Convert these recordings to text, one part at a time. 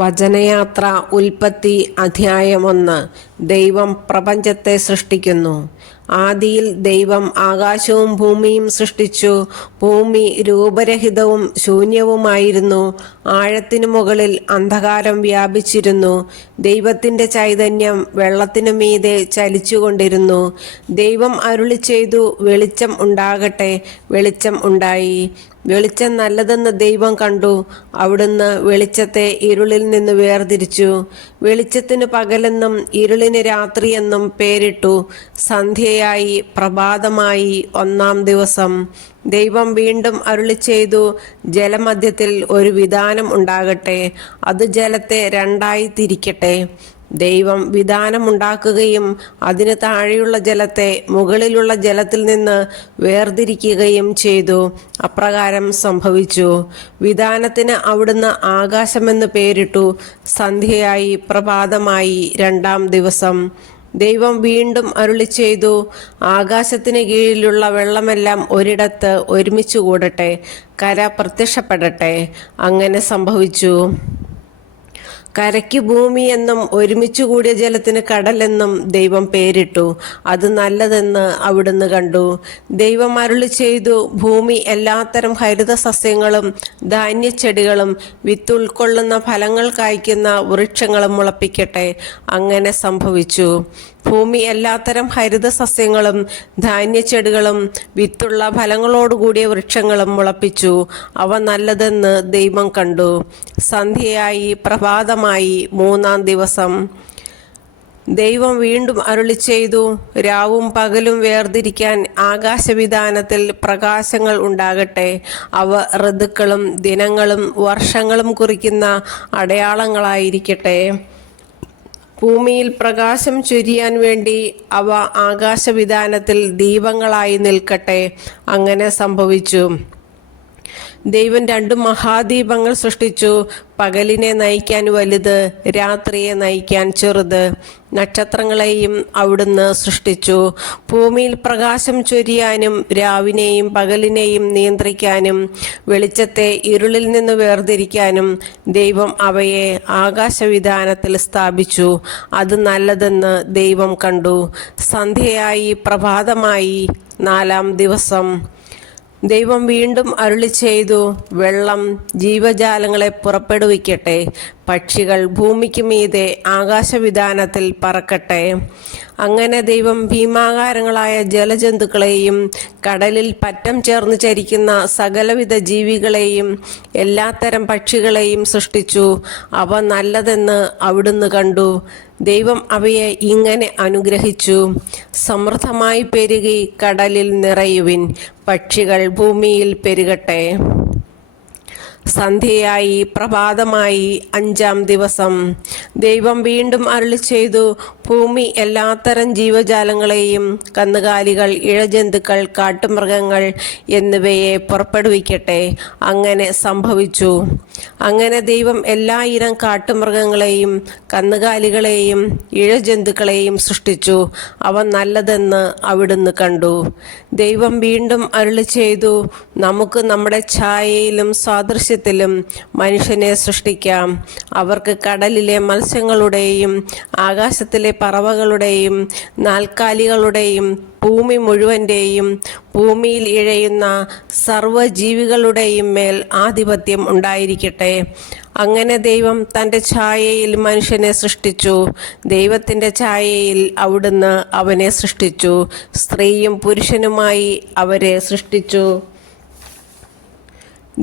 വചനയാത്ര ഉൽപ്പത്തി അധ്യായം 1. ദൈവം പ്രപഞ്ചത്തെ സൃഷ്ടിക്കുന്നു. ആദിയിൽ ദൈവം ആകാശവും ഭൂമിയും സൃഷ്ടിച്ചു. ഭൂമി രൂപരഹിതവും ശൂന്യവുമായിരുന്നു. ആഴത്തിനു മുകളിൽ അന്ധകാരം വ്യാപിച്ചിരുന്നു. ദൈവത്തിന്റെ ചൈതന്യം വെള്ളത്തിനു മീതെ ചലിച്ചുകൊണ്ടിരുന്നു. ദൈവം അരുളിച്ചെയ്തു, വെളിച്ചം ഉണ്ടാകട്ടെ. വെളിച്ചം ഉണ്ടായി. വെളിച്ചം നല്ലതെന്ന് ദൈവം കണ്ടു. അവിടുന്ന് വെളിച്ചത്തെ ഇരുളിൽ നിന്ന് വേർതിരിച്ചു. വെളിച്ചത്തിന് പകലെന്നും ഇരുളിന് രാത്രിയെന്നും പേരിട്ടു. സന്ധ്യയായി പ്രഭാതമായി 1-ാം ദിവസം. ദൈവം വീണ്ടും അരുളിച്ചെയ്തു, ജലമധ്യത്തിൽ ഒരു വിതാനം ഉണ്ടാകട്ടെ. അത് ജലത്തെ 2ആയി തിരിക്കട്ടെ. ദൈവം വിതാനമുണ്ടാക്കുകയും അതിന് താഴെയുള്ള ജലത്തെ മുകളിലുള്ള ജലത്തിൽ നിന്ന് വേർതിരിക്കുകയും ചെയ്തു. അപ്രകാരം സംഭവിച്ചു. വിതാനത്തിന് അവിടുന്ന് ആകാശമെന്ന് പേരിട്ടു. സന്ധ്യയായി പ്രഭാതമായി 2-ാം ദിവസം. ദൈവം വീണ്ടും അരുളിച്ചെയ്തു, ആകാശത്തിന് കീഴിലുള്ള വെള്ളമെല്ലാം ഒരിടത്ത് ഒരുമിച്ച് കൂടട്ടെ. കര പ്രത്യക്ഷപ്പെടട്ടെ. അങ്ങനെ സംഭവിച്ചു. കരയ്ക്ക് ഭൂമി എന്നും ഒരുമിച്ച് കൂടിയ ജലത്തിന് കടലെന്നും ദൈവം പേരിട്ടു. അത് നല്ലതെന്ന് അവിടുന്ന് കണ്ടു. ദൈവം അരുളിച്ചെയ്തു, ഭൂമി എല്ലാത്തരം ഹരിത സസ്യങ്ങളും ധാന്യച്ചെടികളും വിത്തുൾക്കൊള്ളുന്ന ഫലങ്ങൾ കായ്ക്കുന്ന വൃക്ഷങ്ങളും മുളപ്പിക്കട്ടെ. അങ്ങനെ സംഭവിച്ചു. ഭൂമി എല്ലാത്തരം ഹരിത സസ്യങ്ങളും ധാന്യച്ചെടികളും വിത്തുള്ള ഫലങ്ങളോടുകൂടിയ വൃക്ഷങ്ങളും മുളപ്പിച്ചു. അവ നല്ലതെന്ന് ദൈവം കണ്ടു. സന്ധ്യയായി പ്രഭാതമായി 3-ാം ദിവസം. ദൈവം വീണ്ടും അരുളിച്ചെയ്തു, രാവും പകലും വേർതിരിക്കാൻ ആകാശവിതാനത്തിൽ പ്രകാശങ്ങൾ ഉണ്ടാകട്ടെ. അവ ഋതുക്കളും ദിനങ്ങളും വർഷങ്ങളും കുറിക്കുന്ന അടയാളങ്ങളായിരിക്കട്ടെ. ഭൂമിയിൽ പ്രകാശം ചൊരിയാൻ വേണ്ടി അവ ആകാശവിതാനത്തിൽ ദീപങ്ങളായി നിൽക്കട്ടെ. അങ്ങനെ സംഭവിച്ചു. ദൈവം 2 മഹാദീപങ്ങൾ സൃഷ്ടിച്ചു. പകലിനെ നയിക്കാൻ വലുത്, രാത്രിയെ നയിക്കാൻ ചെറുത്. നക്ഷത്രങ്ങളെയും അവിടുന്ന് സൃഷ്ടിച്ചു. ഭൂമിയിൽ പ്രകാശം ചൊരിയാനും രാവിനെയും പകലിനെയും നിയന്ത്രിക്കാനും വെളിച്ചത്തെ ഇരുളിൽ നിന്ന് വേർതിരിക്കാനും ദൈവം അവയെ ആകാശവിതാനത്തിൽ സ്ഥാപിച്ചു. അത് നല്ലതെന്ന് ദൈവം കണ്ടു. സന്ധ്യയായി പ്രഭാതമായി 4-ാം ദിവസം. ദൈവം വീണ്ടും അരുളിച്ചെയ്തു, വെള്ളം ജീവജാലങ്ങളെ പുറപ്പെടുവിക്കട്ടെ. പക്ഷികൾ ഭൂമിക്ക് മീതെ ആകാശവിതാനത്തിൽ പറക്കട്ടെ. അങ്ങനെ ദൈവം ഭീമാകാരങ്ങളായ ജലജന്തുക്കളെയും കടലിൽ പറ്റം ചേർന്ന് ചരിക്കുന്ന സകലവിധ ജീവികളെയും എല്ലാത്തരം പക്ഷികളെയും സൃഷ്ടിച്ചു. അവ നല്ലതെന്ന് അവിടുന്ന് കണ്ടു. ദൈവം അവയെ ഇങ്ങനെ അനുഗ്രഹിച്ചു, സമൃദ്ധമായി പെരുകി കടലിൽ നിറയുവിൻ. പക്ഷികൾ ഭൂമിയിൽ പെരുകട്ടെ. സന്ധ്യയായി പ്രഭാതമായി 5-ാം ദിവസം. ദൈവം വീണ്ടും അരുളിച്ചെയ്തു, ഭൂമി എല്ലാത്തരം ജീവജാലങ്ങളെയും കന്നുകാലികൾ, ഇഴജന്തുക്കൾ, കാട്ടുമൃഗങ്ങൾ എന്നിവയെ പുറപ്പെടുവിക്കട്ടെ. അങ്ങനെ സംഭവിച്ചു. അങ്ങനെ ദൈവം എല്ലായിരം കാട്ടുമൃഗങ്ങളെയും കന്നുകാലികളെയും ഇഴജന്തുക്കളെയും സൃഷ്ടിച്ചു. അവ നല്ലതെന്ന് അവിടുന്ന് കണ്ടു. ദൈവം വീണ്ടും അരുളിച്ചെയ്തു, നമുക്ക് നമ്മുടെ ഛായയിലും സാദൃശ്യത്തിലും മനുഷ്യനെ സൃഷ്ടിക്കാം. അവർക്ക് കടലിലെ മത്സ്യങ്ങളുടെയും ആകാശത്തിലെ പറവകളുടെയും നാൽക്കാലികളുടെയും ഭൂമി മുഴുവൻ്റെയും ഭൂമിയിൽ ഇഴയുന്ന സർവ്വജീവികളുടെയും മേൽ ആധിപത്യം ഉണ്ടായിരിക്കട്ടെ. അങ്ങനെ ദൈവം തൻ്റെ ഛായയിൽ മനുഷ്യനെ സൃഷ്ടിച്ചു. ദൈവത്തിൻ്റെ ഛായയിൽ അവിടുന്ന് അവനെ സൃഷ്ടിച്ചു. സ്ത്രീയും പുരുഷനുമായി അവരെ സൃഷ്ടിച്ചു.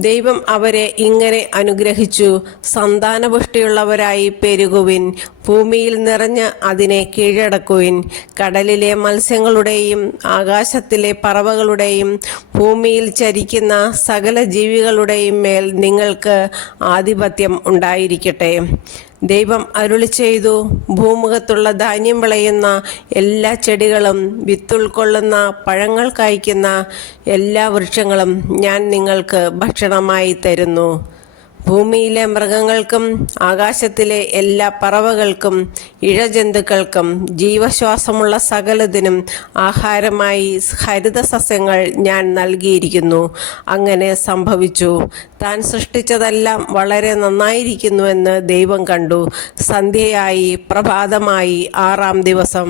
ദൈവം അവരെ ഇങ്ങനെ അനുഗ്രഹിച്ചു, സന്താനപുഷ്ടിയുള്ളവരായി പെരുകുവിൻ. ഭൂമിയിൽ നിറഞ്ഞ് അതിനെ കീഴടക്കുവിൻ. കടലിലെ മത്സ്യങ്ങളുടെയും ആകാശത്തിലെ പറവകളുടെയും ഭൂമിയിൽ ചരിക്കുന്ന സകല ജീവികളുടെയും മേൽ നിങ്ങൾക്ക് ആധിപത്യം ഉണ്ടായിരിക്കട്ടെ. ദൈവം അരുളിച്ചെയ്തു, ഭൂമുഖത്തുള്ള ധാന്യം വിളയുന്ന എല്ലാ ചെടികളും വിത്തുൾക്കൊള്ളുന്ന പഴങ്ങൾ കായ്ക്കുന്ന എല്ലാ വൃക്ഷങ്ങളും ഞാൻ നിങ്ങൾക്ക് ഭക്ഷണമായി തരുന്നു. ഭൂമിയിലെ മൃഗങ്ങൾക്കും ആകാശത്തിലെ എല്ലാ പറവകൾക്കും ഇഴജന്തുക്കൾക്കും ജീവശ്വാസമുള്ള സകലതിനും ആഹാരമായി ഹരിതസസ്യങ്ങൾ ഞാൻ നൽകിയിരിക്കുന്നു. അങ്ങനെ സംഭവിച്ചു. താൻ സൃഷ്ടിച്ചതെല്ലാം വളരെ നന്നായിരിക്കുന്നുവെന്ന് ദൈവം കണ്ടു. സന്ധ്യയായി, പ്രഭാതമായി, 6-ാം ദിവസം.